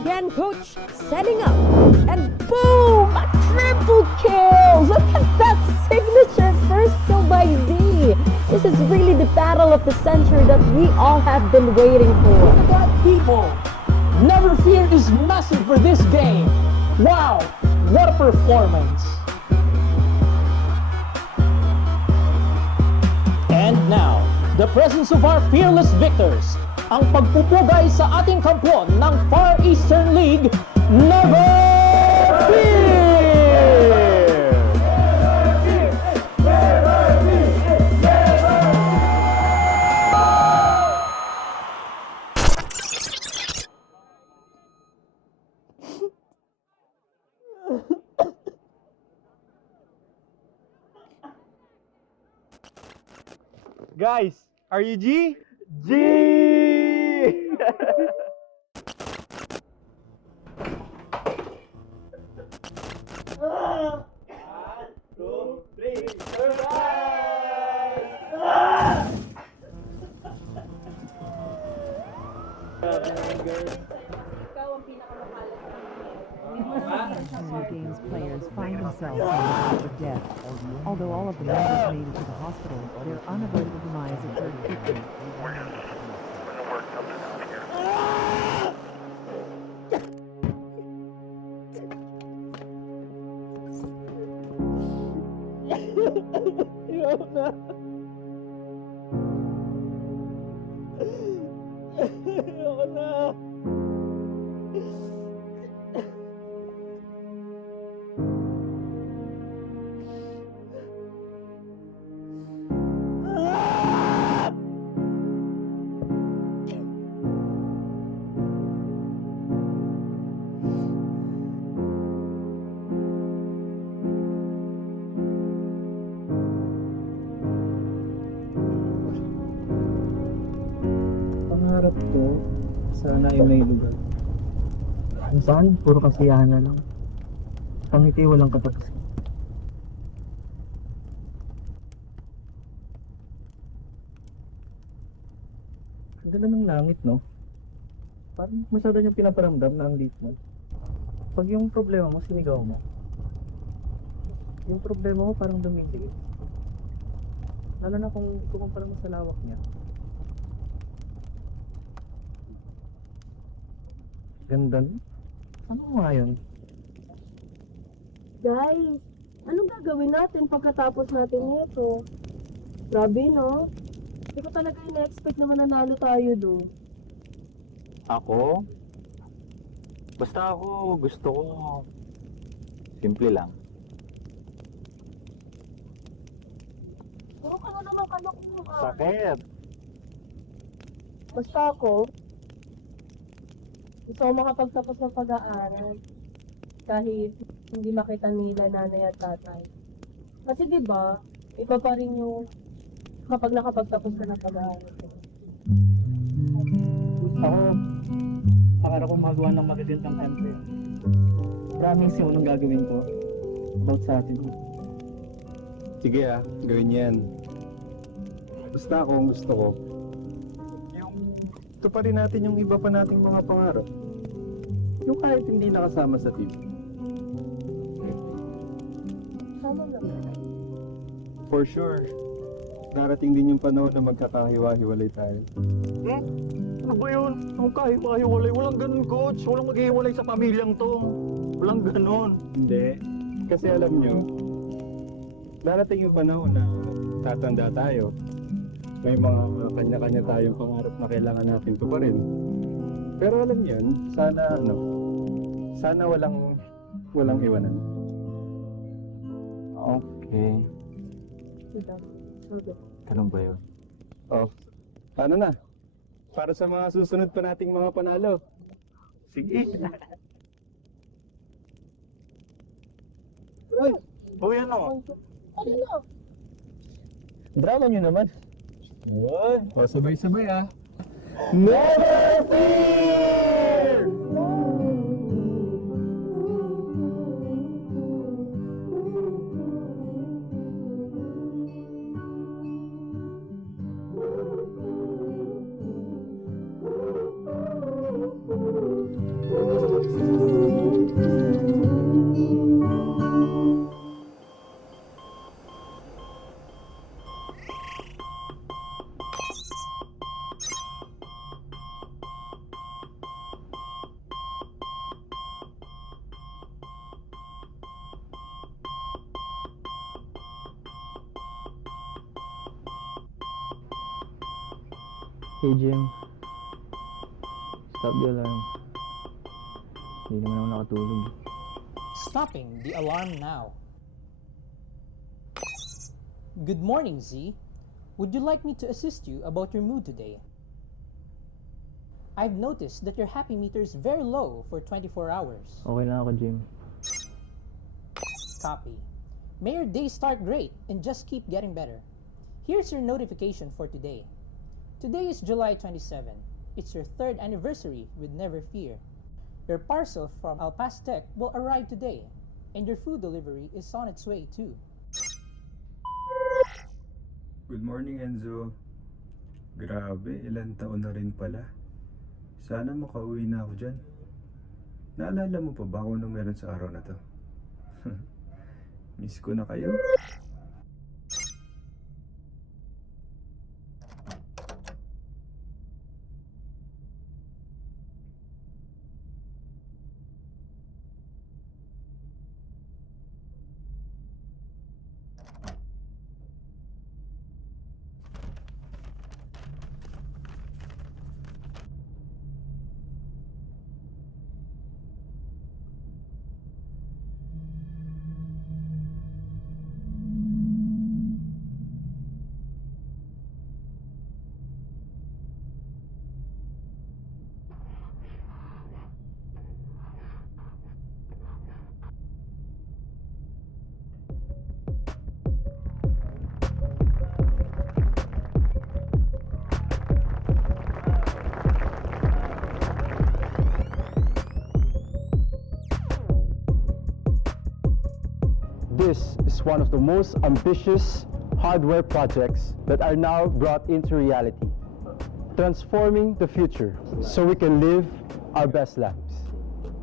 again, coach. Setting up. And boom! A triple kill! Look at that signature first kill by D. This is really the battle of the century that we all have been waiting for. Look at that, people! Never Fear is massive for this game. Wow! What a performance! And now, the presence of our fearless victors, ang pagpupugay sa ating kampiyon ng Far Eastern League, Never Fear! Guys, are you G? G! Hunger Games players find themselves on the verge of death. Although all of the members made it to the hospital, their unavoidable demise occurred quickly. Pangarap ko, sana ay may lugar. Kung saan, puro kasiyahan na lang. Pangiti walang katapusan. Ang ganda ng langit, no? Parang masyado niyong pinaparamdam na ang liit mo. Pag yung problema mo, sinigaw mo. Yung problema mo parang dumiliit. Lalo na kung ikukumpara mo sa lawak niya. Ganda, no? Ano nga yun? Guys, anong gagawin natin pagkatapos natin nito? Grabe, no? Hindi ko talaga ina-expect na mananalo tayo doon. Ako? Basta ako gusto ko simple lang. Puro ka na naman kalok mo. Sakit! Basta ako, gusto ko makapagtapos ng pag-aaral. Kahit hindi makita nila nanay at tatay. Kasi diba, iba pa rin yung kapag nakapagtapos ka ng pag-aaral. Ako, pangarap kong magawa ng magagandang country. Promise yung unang gagawin ko about sa atin. Sige gawin yan. Basta ako ang gusto ko. Yung tuparin natin yung iba pa nating mga pangarap. Yung kahit hindi nakasama sa team. Sama naman. For sure, darating din yung panahon na magkakahiwa-hiwalay tayo. Ano ba yun? Ang kahiwa-hiwalay. Walang ganun, coach. Walang maghihiwalay sa pamilyang to. Walang ganun. Hindi. Kasi alam nyo, darating yung panahon na tatanda tayo. May mga kanya-kanya tayong pangarap na kailangan natin tuparin. Pero alam nyo yun, sana walang iwanan. Okay. Diba? Okay. Ganun ba yun? Oh, paano na? Para sa mga susunod pa nating mga panalo. Sige. Uy! Uy, ano? Ano na? Drama nyo naman. Yun. O, sabay-sabay Never fear! Hey Jim, stop the alarm. Hindi naman ako nakatulog. Stopping the alarm now. Good morning, Z. Would you like me to assist you about your mood today? I've noticed that your happy meter is very low for 24 hours. Okay lang ako, Jim. Copy. May your day start great and just keep getting better. Here's your notification for today. Today is July 27. It's your 3rd anniversary with Never Fear. Your parcel from Alpas Tech will arrive today, and your food delivery is on its way too. Good morning, Enzo. Grabe, ilang taon na rin pala. Sana makauwi na ako dyan. Naalala mo pa ba kung ano meron sa araw na to? Miss ko na kayo. This is one of the most ambitious hardware projects that are now brought into reality, transforming the future so we can live our best lives.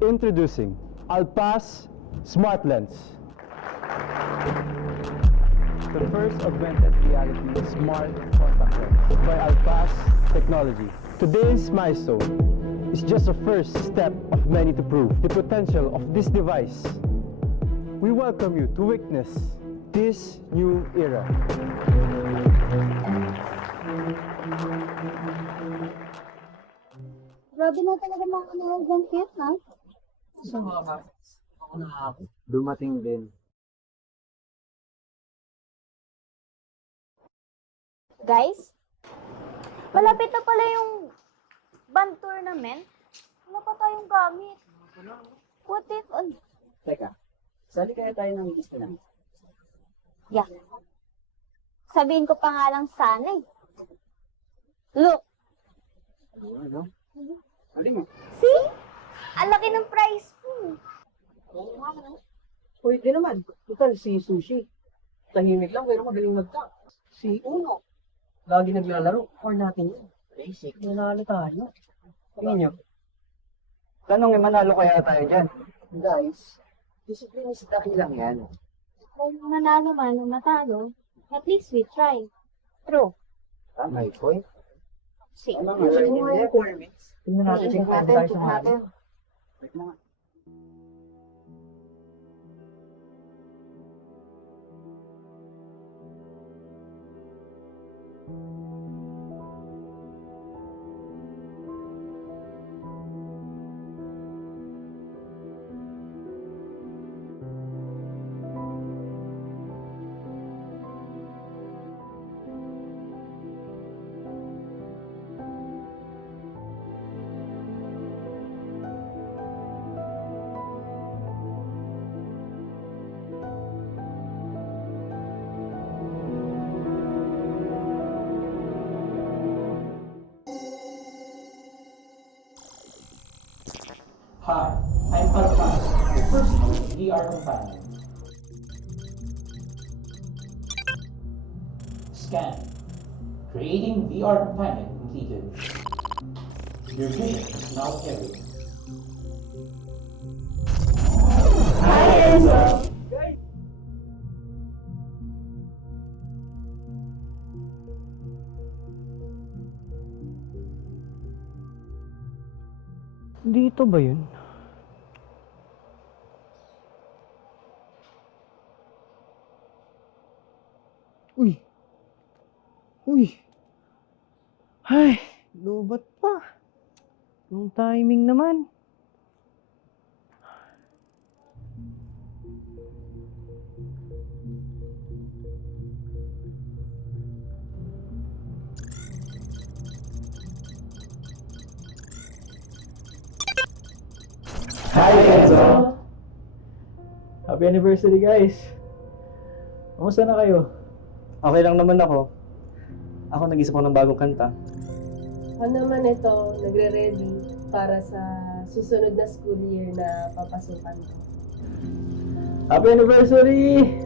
Introducing Alpas Smart Lens, the first augmented reality smart contact lens by Alpas Technology. Today's milestone is just the first step of many to prove the potential of this device. We welcome you to witness this new era. Grabe na talaga mga kanilang kit, ha? Sa mga kapits, ako na ako. Dumating din. Guys, malapit na pala yung band tournament. Wala pa tayong gamit. What if, Teka, sali kaya tayo ng lista lang. yeah. Sabihin ko pa nga lang sana eh. Look, Ano? Sali mo. see? Ang laki ng prize po. Pwede naman. Total, si Sushi. Tahimik lang pero magaling mag-tap. Si Uno. Lagi naglalaro. Or natin yun. Basic. Nanalo tayo. Tingin nyo. Tanong, manalo kaya tayo dyan? Guys, disiplinista lang yan. Kung nanalo man o matalo, at least we try. True. Tama yung point. See? Ano nga, check mo yung requirements. Tingnan natin yung size ng natin. Wait mo nga. Hi, I'm Alpas, your personal VR companion. Scan. Creating VR companion completed. Your vision is now clear. Dito ba yun? Uy! Uy! Ay! Lubat pa. Yung timing naman. Hi, Kenzo! Happy anniversary, guys! Kamusta na kayo? Okay lang naman ako. Ako nag-isip ko ng bagong kanta. Ako naman ito, nagre-ready para sa susunod na school year na papasukan ko. Happy anniversary!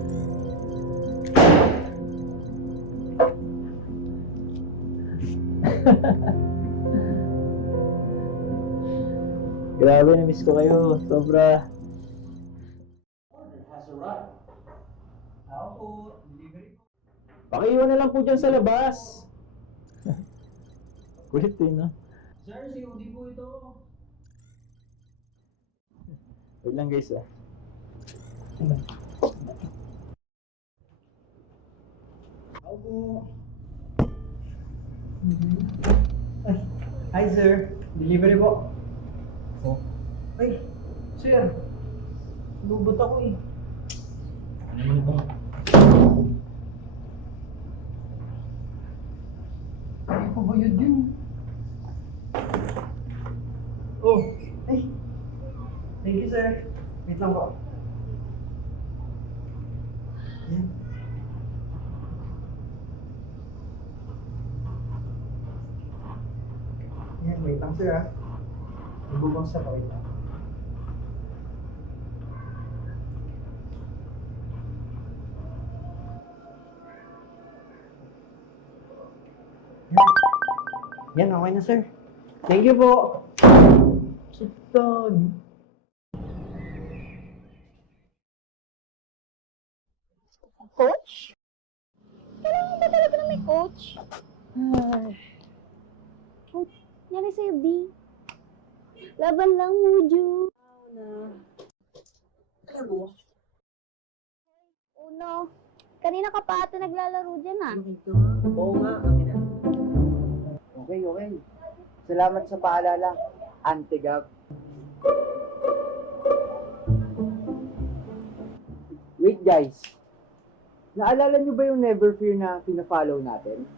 Grabe, na-miss ko kayo. Sobra. Pakiiwan na lang po dyan sa labas. Kulit eh, no? Sir, si Udi po ito. Wait lang, guys, ah. Ako po. Ay, hi sir. Delivery po. Oh. Ay, sir. Lubot ako eh. Ano ba? Ay, pabayad yun. Oh, ay. Thank you sir. Wait lang po. Yan. Yan, wait lang sir ah. Ibubang sa pa, wait lang. Yan, okay na sir. Thank you po. Sutag. Coach? Kailangan ba talaga na may coach? Coach, nangyari sa'yo, B. Laban lang, Muju. Uno, kanina ka pa ata naglalaro dyan ah. Oo nga, kami na. Okay, okay. Salamat sa paalala, Ante Gab. Wait guys, naalala nyo ba yung Never Fear na pina-follow natin?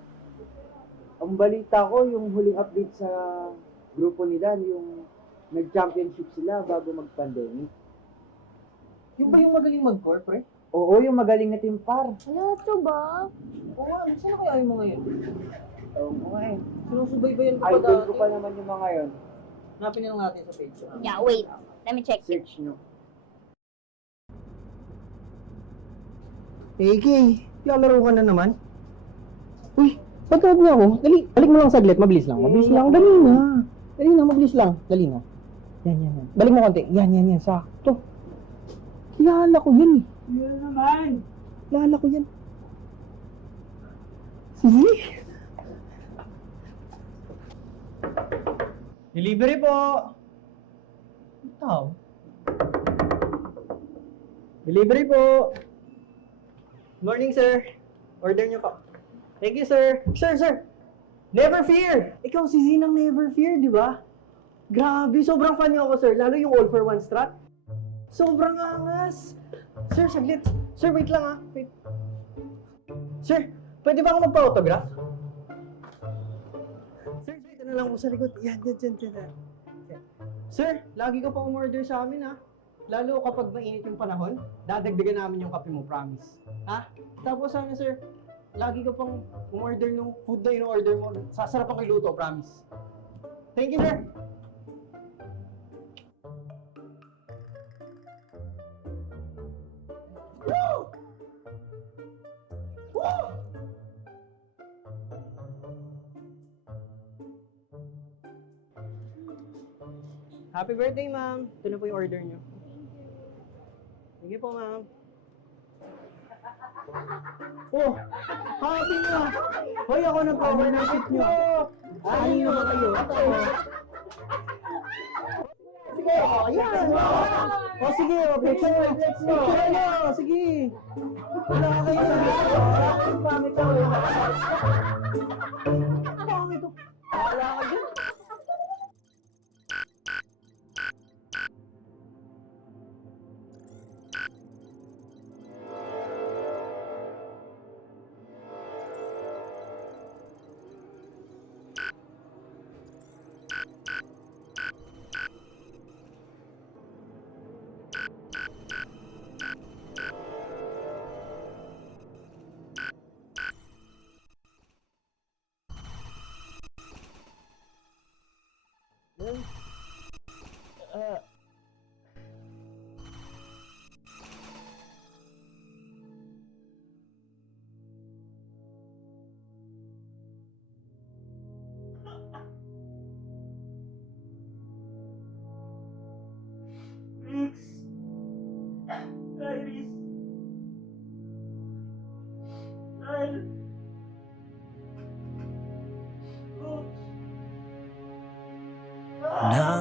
Ang balita ko, yung huling update sa grupo nila, yung nag-championship sila bago mag-pandemic. Yung ba yung magaling mag-court, pre? Oo, yung magaling na team par. Wala, ito ba? Oo nga, saan kaya yung mga yun? Oo nga eh. Sinusubaybayan ko pa Idol dati. ko pa naman yung mga yon. Hanapin na lang natin sa page. Yeah, wait. Let me check. Search nyo. AK, lalaro ka na naman? Uy, pagkawag niya ako. Dali, balik mo lang saglit. Mabilis lang. Mabilis lang. Dali na. Dali na, mabilis lang. Dali na. Yan, yan, yan. Balik mo konti. Yan, yan, yan. Sakto. Kilala ko yan eh. Yun naman! Kilala ko yan. Sige. Delivery po. Ikaw. Delivery po. Morning, sir. Order niyo po. Thank you, sir. Sir. Never Fear. Ikaw si Zinang Never Fear, di ba? Grabe, sobrang fan niyo ako, sir. Lalo yung All for One strat. Sobrang angas. Sir, saglit. Sir, wait lang ah. Wait. Sir, pwede ba ako magpa-autograph? Sir, dito na lang po sa likod. Yan. Okay. Sir, lagi ka pa umorder sa amin ha. Lalo kapag mainit yung panahon, dadagdagan namin yung kape mo, promise. Ha? Tapos sana sir, lagi ka pang umorder nung food na in-order mo. Sasarap ang iluto, promise. Thank you, sir. Woo! Woo! Happy birthday, ma'am. Ito na po yung order niyo. Thank you po, ma'am. Oh, happy na. Hoy, ako na po. Ano na fit niyo? Kanino ba kayo? Sige, yan. O sige, picture. Picture nyo. Sige. Wala ka kayo. Pangit ako. Pangit ako. Wala kayo.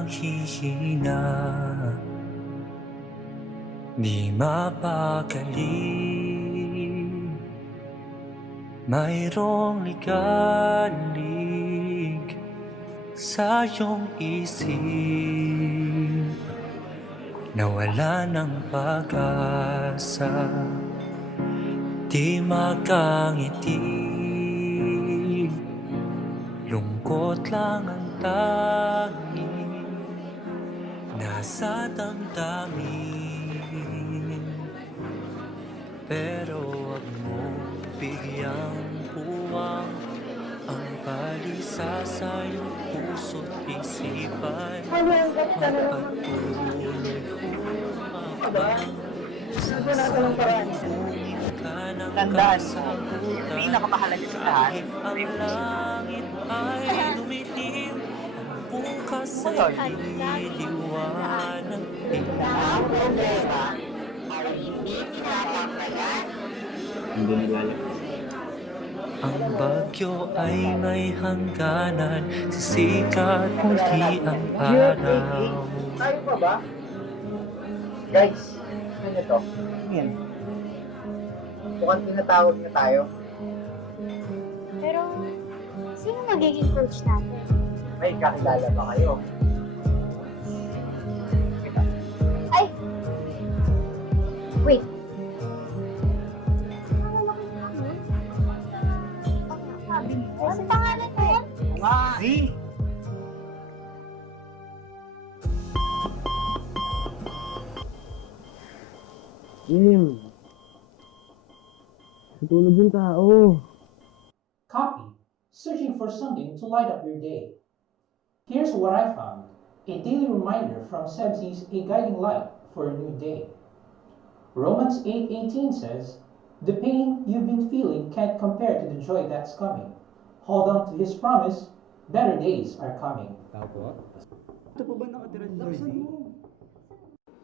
naghihina, di mapakali. Mayroong ligalig sa iyong isip, nawala ng pag-asa, di makangiti. Lungkot lang ang tanging nasa damdamin. Pero wag mo bigyang puwang ang balisa sa iyong puso't isipan. Magpatuloy humabang sa sarili ka ng kasagutan. Pinakamahalaga sa lahat. Kahit ang langit ay dumilim, ang bukas ay liliwanag din. Hindi nilalagay. Ang bagyo ay may hangganan, sisikat muli ang araw. Tayo pa ba? Guys, ano to? Yan. Mukhang tinatawag na tayo. Pero, sino magiging coach natin? May kakilala ba kayo? Ay! Wait. Ano makita mo? Sabi mo? Ano pangalan mo yan? Z! Natulog yung tao. Copy. Searching for something to light up your day. Here's what I found. A daily reminder from Sebzi's A Guiding Light for a New Day. Romans 8:18 says, "The pain you've been feeling can't compare to the joy that's coming. Hold on to His promise. Better days are coming." Dito po ba nakatira si Sir Z?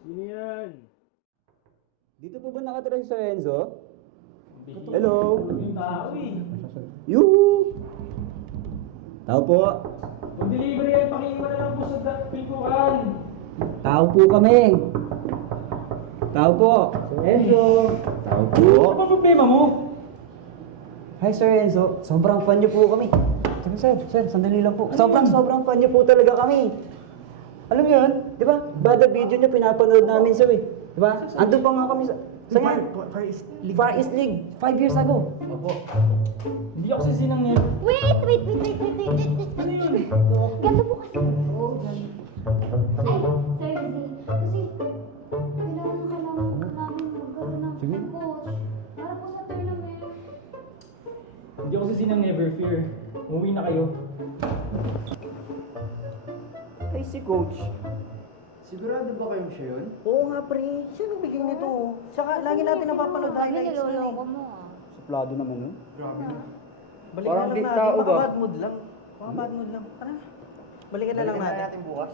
Sino yan? Dito po ba nakatira si Sir Enzo? Hello? Yung tao eh. Yoo! Tao po. Kung delivery yan, pakiiwan na lang po sa pintuan. Tao po kami. Tao po. Sir Enzo. Tao po. Ano ba problema mo? Hi Sir Enzo. Sobrang fan niyo po kami. Sir, sandali lang po. Sobrang fan niyo po talaga kami. Alam niyo yun? Di ba? Bada video niyo pinapanood namin sir eh. Di ba? Andun pa nga kami sa... Saan yan? Far East League. 5 years ago. Hindi ako sisinang niya. Wait! Ano yun? Ganda po kasi. Ay, Sir Z. Kasi, kailangan namin magkaroon ng coach. Para po sa tournament. Hindi ako sisinang never fear. Umuwi na kayo. Ay, si Coach. Sigurado ba kayong siya yun? Oo nga pre, siya nagbigay nito. Tsaka lagi natin napapanood highlights nun eh. Niloloko mo ah. Suplado naman yun. Grabe na. Balikan Parang lang di natin, tao baka ba? bad mood lang. Baka bad mood lang. Tara, balikan na lang natin bukas.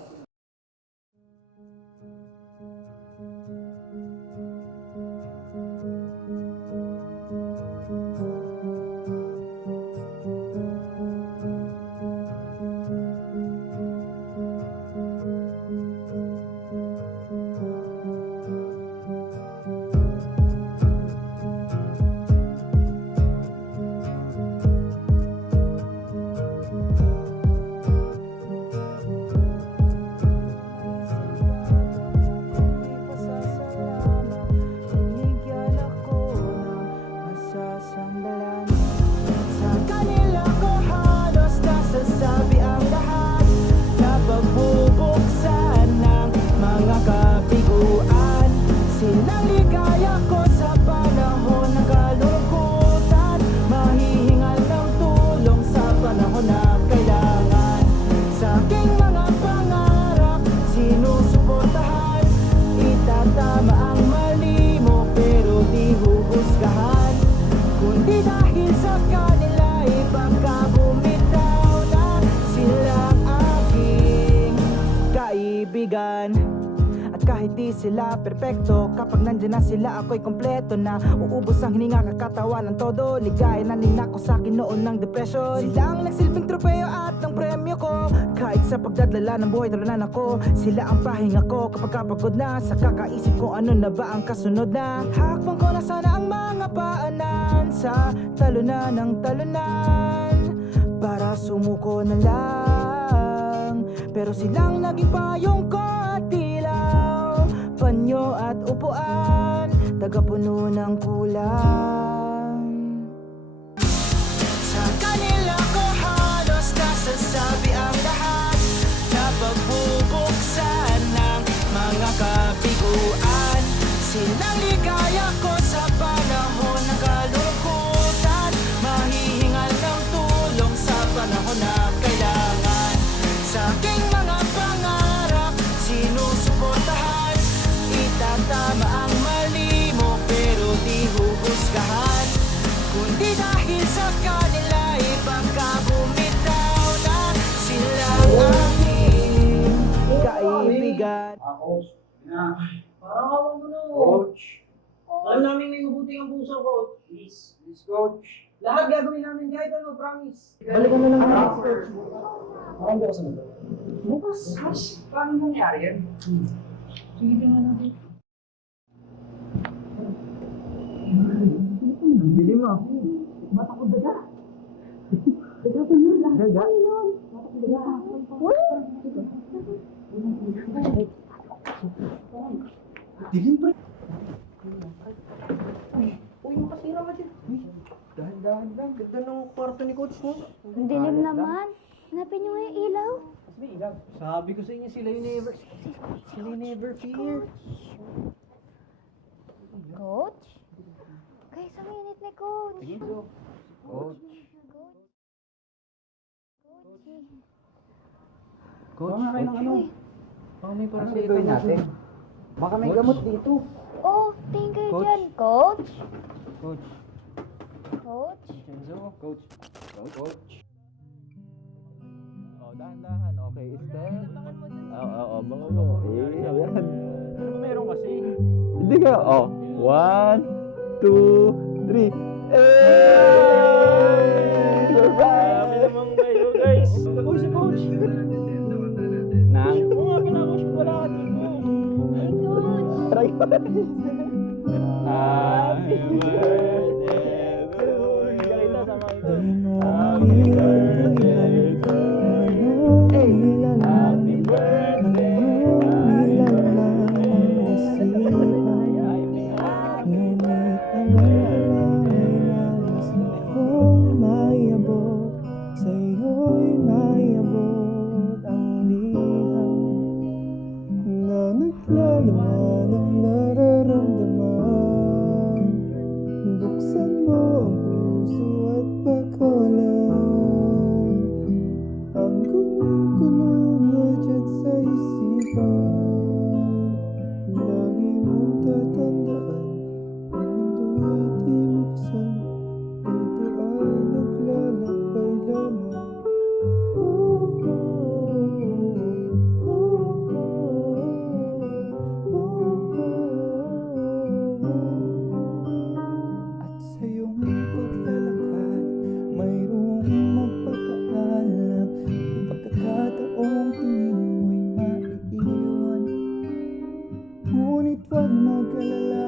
At kahit di sila perpekto, kapag nandyan na sila ako'y kompleto na. Uubos ang hininga, kakatawa ng todo. Ligaya na nina ko sa'kin noon ng depression. Sila ang nagsilbing tropeo at ang premyo ko. Kahit sa pagdadala ng buhay talunan ako, sila ang pahinga ko kapag kapagod na. Sa kakaisip ko ano na ba ang kasunod na. Hakbang ko na sana ang mga paanan sa talunan ng talunan, para sumuko na lang. Pero silang naging payong ko at ilaw, panyo at upuan, tagapuno ng kulang. Sa kanila ko halos nasasabi ang lahat na pagbubuksan ng mga kabiguan. Silang ligaya ko sa panahon ng kalungkutan, mahihingal ng tulong sa panahon na kailangan. Sa aking mga pangarap sinusuportahan, itatama ang mali mo pero di huhusgahan. Kundi dahil sa kanila ipagkabumitaw na sila ang aking kaibigan. Parang awang mo na. Coach. Alam namin may mabuti ang puso, Coach. Please, Coach. Lahat gagawin namin kahit ano, promise. Balikan na lang natin si Coach. Parang bukas na ba? Bukas, paano nangyari yan? Sige, tingnan natin. Bili mo. Ba't ako daga? Daga pa yun. Daga? Dilim pre. Uy, makasira ka dyan. Dahan-dahan lang. Ganda ng kwarto ni Coach mo. Ang dilim naman. Hanapin niyo nga yung ilaw. May ilaw. Sabi ko sa inyo, sila yung never fear. Coach? Guys, ang init ni Coach. Sige, so. Coach. Coach. Baka kayo ng ano? Baka may parang sa ito natin. Baka may gamot dito. Oh, tingin kayo Coach? dyan, Coach. Coach. Coach? Enzo. Coach. Coach. Oh, dahan-dahan. Okay, step. Oo, bango mo. Yan. Meron kasi. Hindi ka. Oh, 1, 2, 3. Surprise! Naman kayo, guys. Uy, si Coach. Nang? Oo nga, pinakos ko wala ka dito. Hey, Coach. Try ko. Happy birthday to you. Galita sa mga ito. Happy birthday to you. Happy birthday. Kung mayabot sa'yo'y mayabot ang liham na naglalaman ang nararamdaman. Buksan mo ang puso at pakawalan ang gumugulo na dyan sa isipan. Lagi mong tatandaan ang mundo'y di buksan, dito ay naglalakbay lamang. At sa iyong paglalakad, mayroong magpapaalam. Yung pagkakataong tingin mo'y maiiwan. Ngunit huwag mag-alala,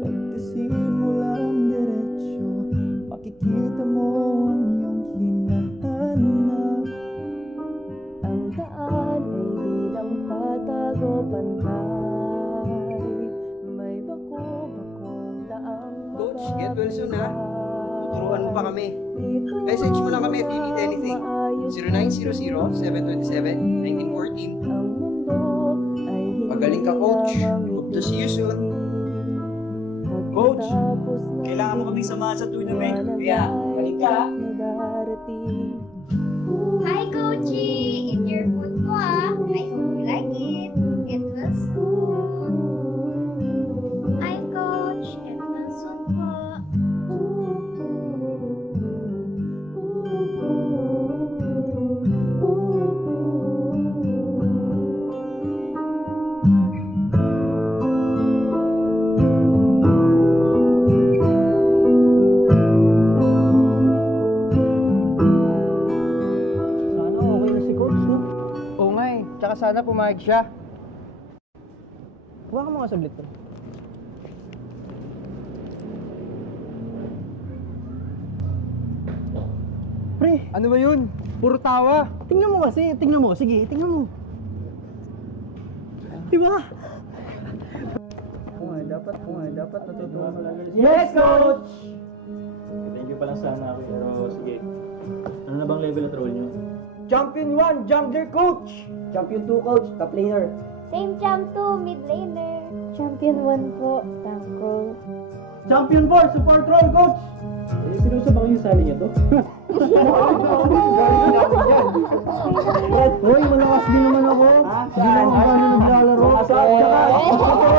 pagtasin mo lang diretsyo, makikita mo ang iyong hinahanap. Ang daan ay di lang patag o pantay, may bako-bakong daang Coach, get well soon ha. Tuturuan mo pa kami. Message mo lang kami if you need anything. 0900-727-1914. Magaling ka, Coach. Hope to see you soon. Coach, kailangan mo kaming samahan sa tournament. Kaya, balik ka. Hi, Coachy! Eat your food po, ah. I hope you like it. Get well soon. I'm Coach. Get well soon po. Sana okay na si sana pumayag siya. Kuha ka mga saglit to. Pre, Ano ba yun? Puro tawa. tingnan mo kasi. Tingnan mo. Sige, tingnan mo. Diba? Dapat natutuwa ka lang. Yes, coach! Thank you pa lang sana ako, pero sige. Ano na bang level at role nyo? Champion 1, jungler coach! Champion 2 coach, top laner. Same champ 2, mid laner. Champion 1 po, tank role. Champion 4, support role coach! Eh, sinuso ba kayo sali niyo to? Hoy, malakas din naman ako. Hindi naman ako paano naglalaro. Tsaka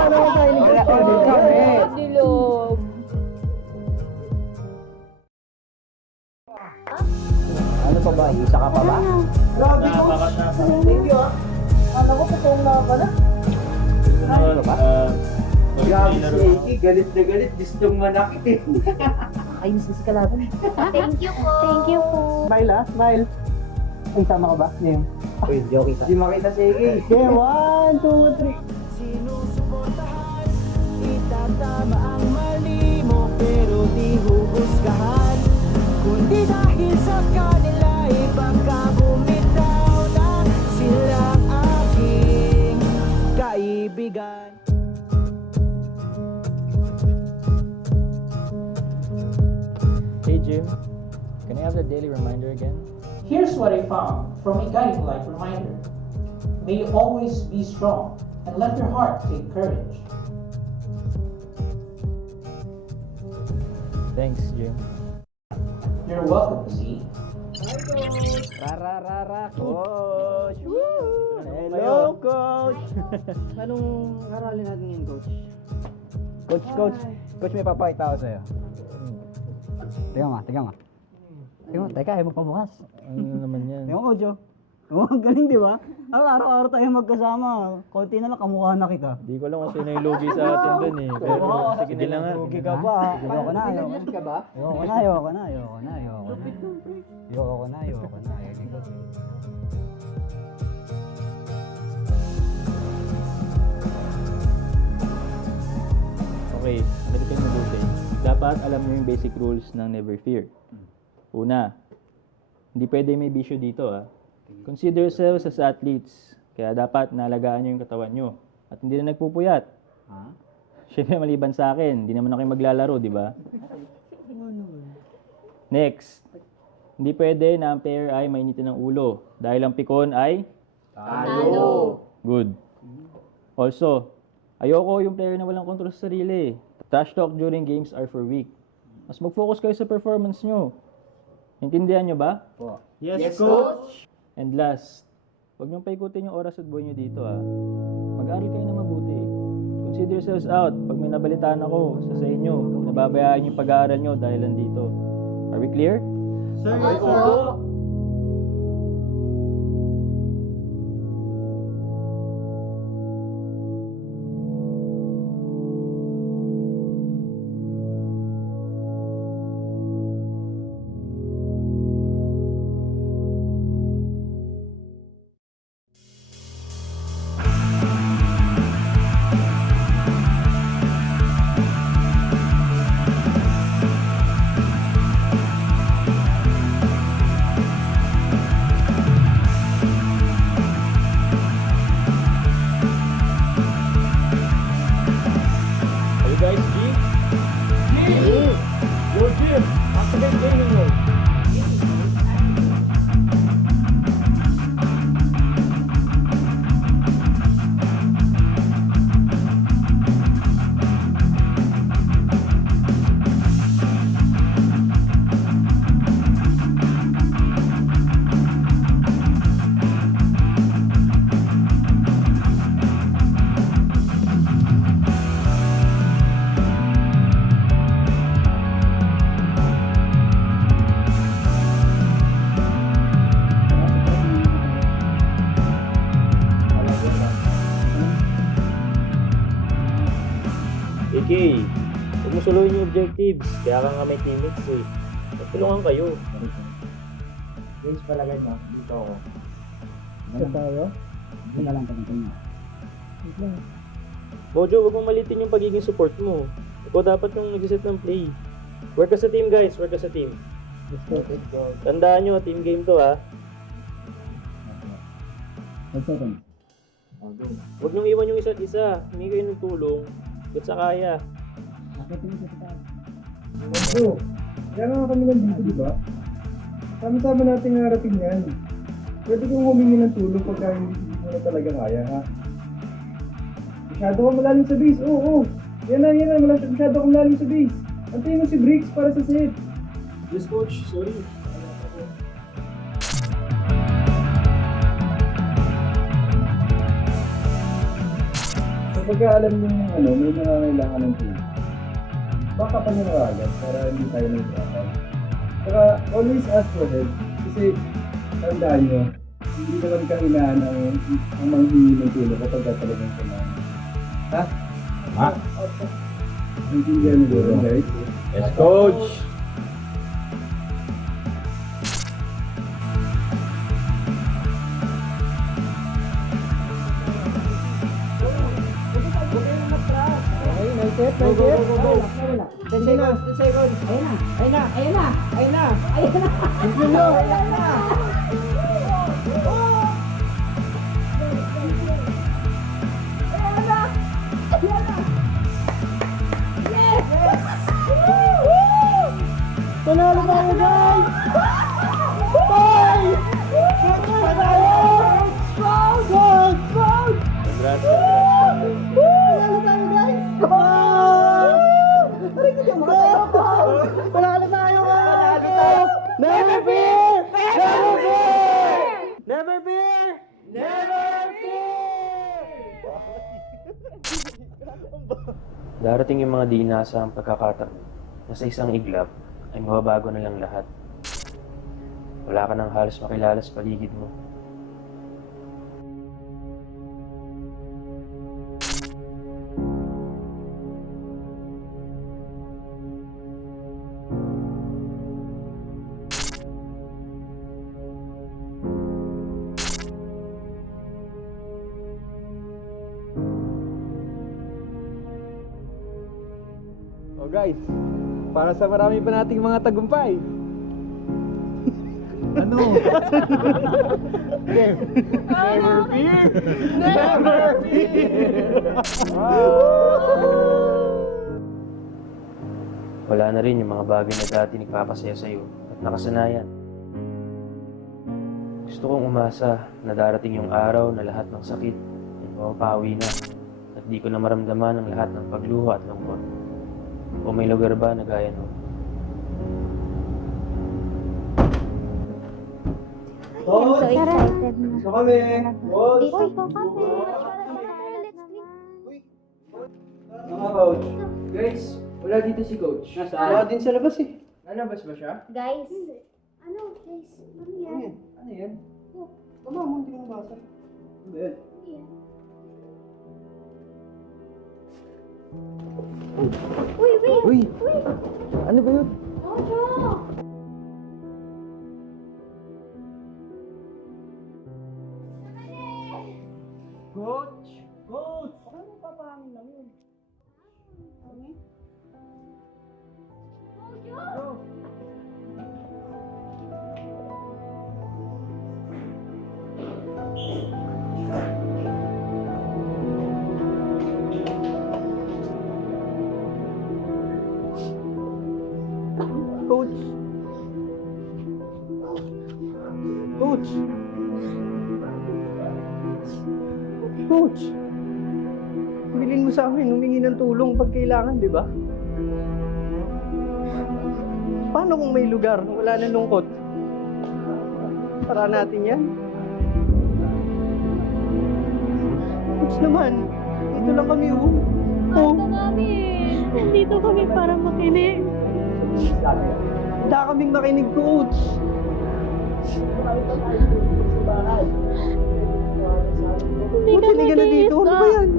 naman tayo naglalaro. Dilog. Ano pa ba? Isa ka pa ba? Grabe coach! Thank you ah! Alam ko, totoong na ka na. Ano ba? Grabe si Eki, galit na galit. Gustong manakit eh. Ayos na si Kalaban. Thank you po. Thank you po. Smile ah, smile. Ay, tama ka ba? Game. Uy, joke kita. Di makita si Eki. Okay, 1, 2, 3. Sinusuportahan, itatama ang mali mo pero di huhusgahan. Kundi dahil sa kanila ipagkabumitaw na silang aking kaibigan. Hey Jim, can I have the daily reminder again? Here's what I found from a guiding light reminder. May you always be strong and let your heart take courage. Thanks, Jim. You're welcome, Z. Rara, coach! Hello, coach! Anong aralin natin ngayon, coach? Coach, may papakita ako sa'yo. Tiga nga. Teka, ayaw magpabukas. Ano naman yan? Yung coach, oh. Oh, galing di ba? Araw-araw tayo magkasama. Konti na lang kamukha na kita. Di ko alam kung sino yung lugi sa atin dun eh. Pero sige nila nga. Lugi ka ba? Ayoko na. Okay, ganito kayo mabuti. Dapat alam nyo yung basic rules ng Never Fear. Una, hindi pwede may bisyo dito ah. Consider yourselves as athletes. Kaya dapat naalagaan nyo yung katawan nyo. At hindi na nagpupuyat. Siyempre maliban sa akin, hindi naman ako yung maglalaro, di ba? Next, hindi pwede na ang player ay mainitin ng ulo. Dahil ang pikon ay Talo. good. Also, ayoko yung player na walang kontrol sa sarili. Trash talk during games are for weak. Mas mag-focus kayo sa performance nyo. Intindihan nyo ba? Yes, coach! And last, huwag niyong paikutin yung oras at buhay nyo dito ah. Mag-aral kayo na mabuti. Consider yourselves out. Pag may nabalitaan ako sa inyo, nababayaan yung pag-aaral nyo dahil nandito. Are we clear? Sir, po! Are you guys G? Yo Jim! Activate gaming mode. Okay, huwag mo suluhin yung objectives. Kaya ka nga may teammates eh. Magtulungan kayo. James, palagay mo, dito ako. Ano tayo? Wala lang pagkakanya. Mojo, huwag mong malitin yung pagiging support mo. Ikaw dapat yung nag-set ng play. Work as a team, guys. Work as a team. Tandaan nyo, team game to, ha. Huwag niyong iwan yung isa't isa. Humingi kayo ng tulong. Ba't sa kaya? Bro, kaya nga kami nandito, di ba? Sama-sama natin narating yan. Pwede kong humingi ng tulong pagka hindi mo na talaga kaya, ha? Masyado kang malalim sa base, oo. Yan na, masyado kang malalim sa base. Antayin mo si Briggs para sa set. Yes, coach. Sorry. Kapag alam mo yung may nangangailangan ng tulong, baka pa nanawagan para hindi tayo nagkakaroon. Saka always ask for help kasi tandaan nyo, hindi naman kahinaan ang manghingi ng tulong kapag talagang kailangan. Ha? Ha? Naintindihan mo doon, guys? Yes, coach! Go, go, go, go, go. 10 seconds, 10 seconds. Ayun na. Ayun na. Panalo tayo, guys! Bye! Congrats, Panalo tayo, guys! Panalo tayo, guys! Never fear! Never fear! Never fear! Never fear! Darating yung mga di inaasahang pagkakataon na sa isang iglap ay mababago na lang lahat. Wala ka nang halos makilala sa paligid mo. Oh guys, para sa marami pa nating mga tagumpay. Ano? Never fear! Never fear! Wala na rin yung mga bagay na dati nagpapasaya sa'yo at nakasanayan. Gusto kong umasa na darating yung araw na lahat ng sakit ay mapapawi na at di ko na maramdaman ang lahat ng pagluho at lungkot. O may lugar ba na gaya nun? I'm so excited na. Gusto kami! Dito po kami. Mga coach. Guys, wala dito si coach. Wala din sa labas eh. Nalabas ba siya? Guys, ano guys? Ano yan? Ano yan? Tama mo, hindi ko nabasa. Ano yan? Uy, wait! Uy! Wait! Ano ba yun? Mojo! Coach! Coach! Ano papangin lang yun? Mojo! Coach! Coach! Coach! Bilin mo sa amin, humingi ng tulong pag kailangan, di ba? Paano kung may lugar na wala na lungkot? Para natin yan. Coach naman, dito lang kami, Ito kami. Nandito kami para makinig. Handa kaming makinig, coach. Hindi ka na dito. Ano ba yan?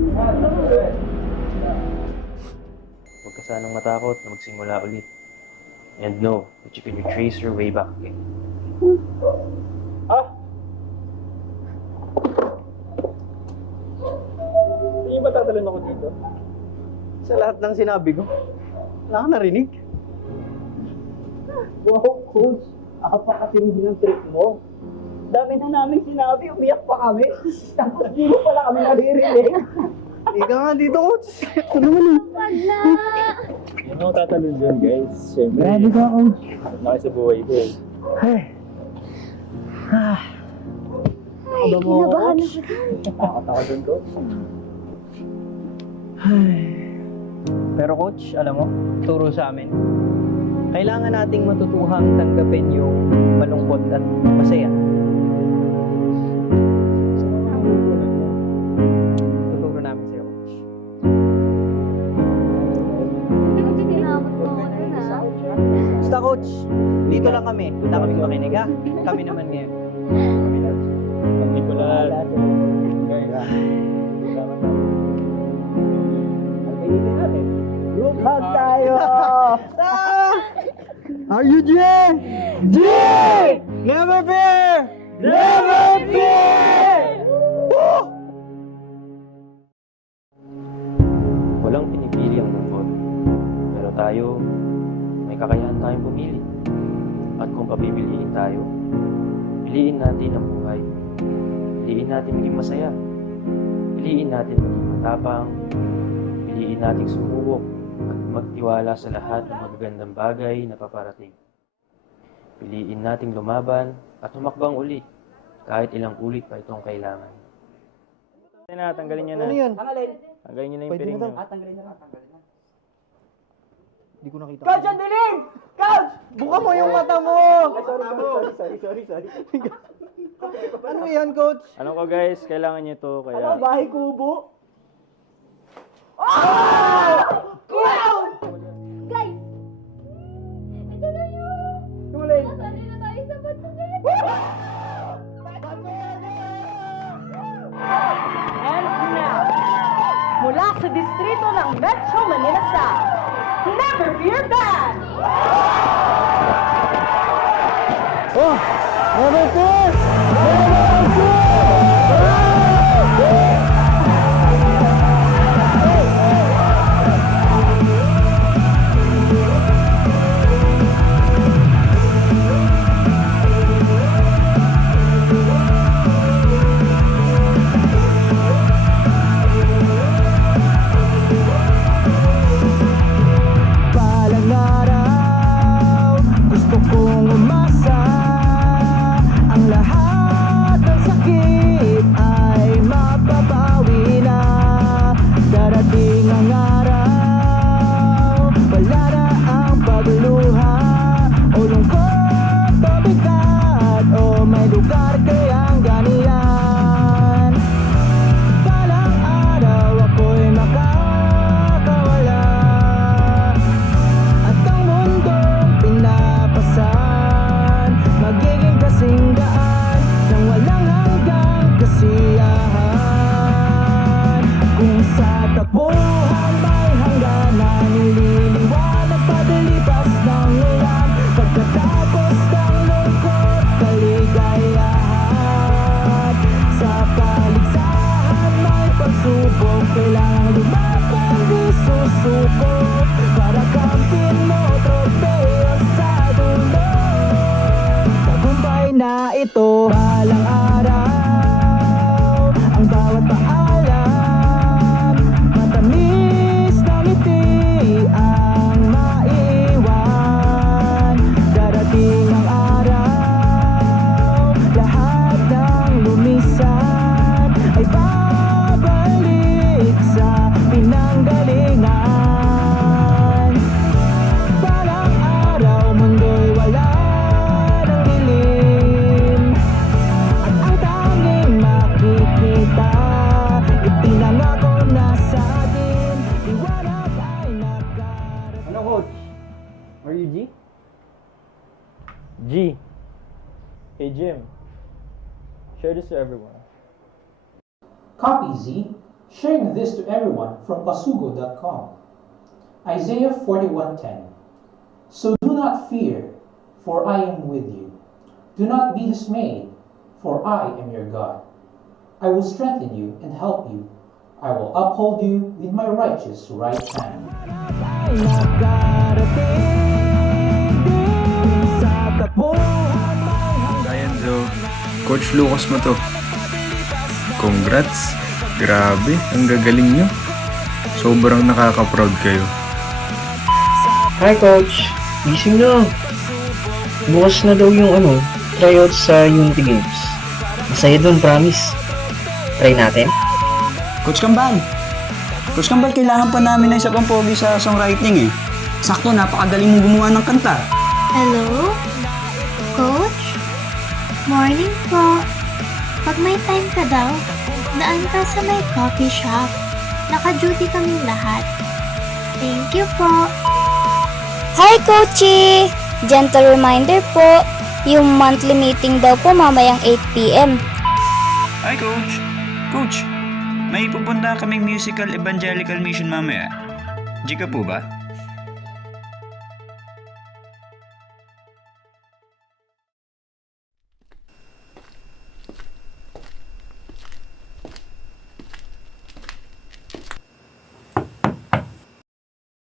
Huwag ka sanang matakot na magsimula ulit. And know that you can retrace your way back again. tumatalon ako dito. Sa lahat ng sinabi ko, wala ka narinig. Wow, coach. Apakatindi ng trip mo. Dami na namin sinabi, umiyak pa kami. Tapos di mo pala kami naririnig. Ika nga dito, coach. Ito naman eh. Wag na! Yan ako tatalon dyan, guys. Siyempre, Grabe ka, coach. laki sa buhay ko eh. Ay. Ay, kinabahan ako. Takot ako dun, coach. Pero coach, alam mo, turo sa amin. Kailangan nating matutuhang tanggapin yung malungkot at masaya. Tuturo namin sa'yo, coach. Tinamot mo ako dun, ha? Basta coach, dito lang kami. Punta kami makinig ha. Kami naman ngayon. Kami ko lang. Guys. Group hug tayo! Are you G? G! Never fear! Never fear! Walang pinipili ang lungkot. Pero tayo, may kakayahan tayong pumili. At kung papipiliin tayo, piliin natin ang buhay. Piliin natin maging masaya. Piliin natin maging matapang. Piliin natin sumubok at magtiwala sa lahat ng magagandang bagay na paparating. Piliin nating lumaban at humakbang uli kahit ilang ulit pa itong kailangan. Tanggalin niyo na. Ano yan? Tanggalin niyo na yung Pwede piring na niyo. Tanggalin na lang, tanggalin na. Hindi ko nakita. Coach, ang dilim! Coach! Buka mo yung mata mo! Sorry. Ano yan, coach? Ano ko guys, kailangan niyo to Ano, kaya... bahay kubo? Guys! Ito na yun! Tuloy! Nasali na tayo sa bato ngayon. And now, mula sa distrito ng Metro Manila South, Never Fear Band! Oh! Never fear! Balang araw, gusto kong umasa. Ang lahat ng sakit ay mapapawi na. Darating ang araw, wala na ang pagluha o lungkot o bigat o may lugar kayang ganiyan. Balang araw ako'y makakawala at ang mundong pinapasan magiging kasing gaan ng walang hanggang kasiyahan. Kung sa takbuhan may hangganan, nililiwanag padalipas ng ulan. Pagkatapos ng lungkot, kaligayahan. Sa paligsahan may pagsubok, kailangang lumaban di susuko para kampihin mo tropeo sa dulo. Tagumpay na ito, balang araw, ang bawat paalam, matamis na ngiti ang maiiwan. Darating ang araw, lahat ng lumisan ay babalik sa pinanggalingan. Balang araw, mundo'y wala ng dilim, at ang tanging makikita, ipinangako na sa atin, liwanag ay nakarating. Ano, coach? Are you G? G. Hey Jim. Share this to everyone. Copy Z, sharing this to everyone from pasugo.com. Isaiah 41:10. So do not fear, for I am with you. Do not be dismayed, for I am your God. I will strengthen you and help you. I will uphold you with my righteous right hand. Enzo, Coach Lucas mo to. Congrats! Grabe, ang gagaling nyo. Sobrang nakaka-proud kayo. Hi Coach, gising na. Bukas na daw yung tryout sa Unity Games. Masaya doon, promise. Try natin. Coach Kambal! Coach Kambal, kailangan pa namin ng isa pang pogi sa songwriting eh. Sakto, napakagaling mong gumawa ng kanta. Hello? Coach? Morning po. Pag may time ka daw, daan ka sa may coffee shop. Naka-duty kaming lahat. Thank you po. Hi, Coachy! Gentle reminder po, yung monthly meeting daw po mamayang 8 p.m. Hi, Coach! Coach, may pupunta kaming musical evangelical mission mamaya. Di ka po ba?